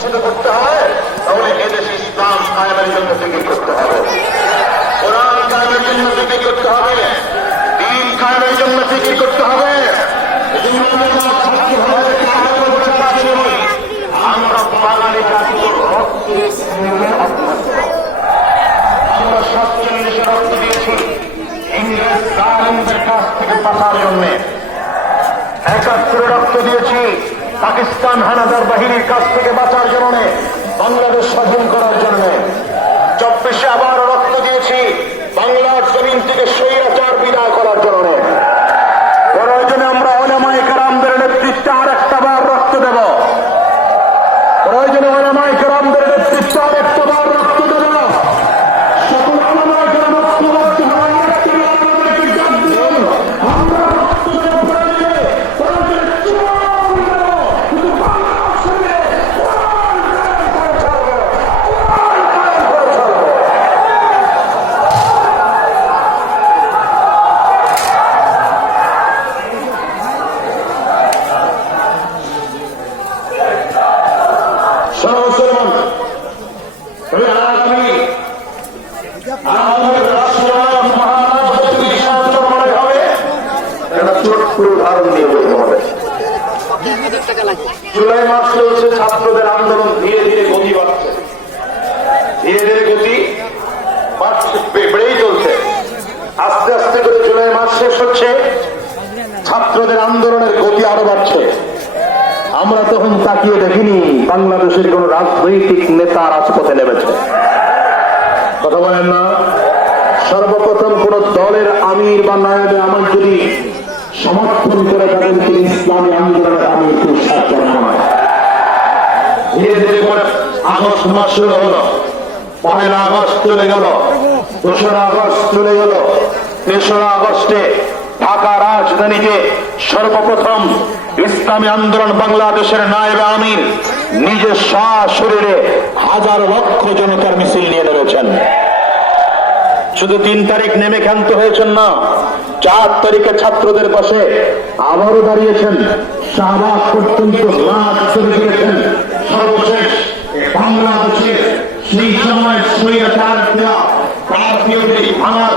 প্রতিষ্ঠিত করতে হয় তাহলে এদেশে ইসলাম কায়েমের জন্য জিকির করতে হবে। কোরআন কায়েমের জন্য জিকির করতে হবে, দিন কায়েমের জন্য জিকির করতে হবে। আমরা বাঙালি অভ্যস্ত আমরা রক্ত দিয়েছি ইংরেজ কাছ থেকে বাঁচার জন্য। একাত্তরে রক্ত দিয়েছি। পাকিস্তান হানাদার বাহিনীর কাছ থেকে বাঁচার জন্য বাংলাদেশ স্বাধীন করার জন্য জুলাই মাস চলছে, ছাত্রদের আন্দোলন ধীরে ধীরে গতি বাড়ছে। ধীরে ধীরে গতি বেড়েই চলছে। আস্তে আস্তে করে জুলাই মাস শেষ হচ্ছে, ছাত্রদের আন্দোলনের গতি আরও বাড়ছে। আমরা তখন তাকিয়ে দেখিনি, বাংলাদেশের কোন রাজনৈতিক নেতা রাজপথে নেমেছে। কথা বলেন না। সর্বপ্রথম কোন দলের আমির বা নায়বে আমার যদি সমর্থন করে থাকেন তিনি ইসলামী আন্দোলনের আমির তুষার জন্ম নয় ধীরে ধীরে করে আগস্ট মাস শুরু হলো। পহেলা আগস্ট চলে গেল, দোসরা আগস্ট চলে গেল, তেসরা আগস্টে ঢাকা রাজধানীতে সর্বপ্রথম ইসলামী আন্দোলন বাংলাদেশের নায়েবে আমির নিজের শরীরে হাজার লক্ষ জনতার মিছিল নিয়ে নেমেছেন শুধু তিন তারিখ নেমে ক্ষান্ত হয়েছেন না, চার তারিখে ছাত্রদের পাশে আবারও দাঁড়িয়েছেন, শাহবাগ পর্যন্ত বাংলাদেশের সেই সময় স্বৈরাচার তার ভারতীয়দের ভাঙার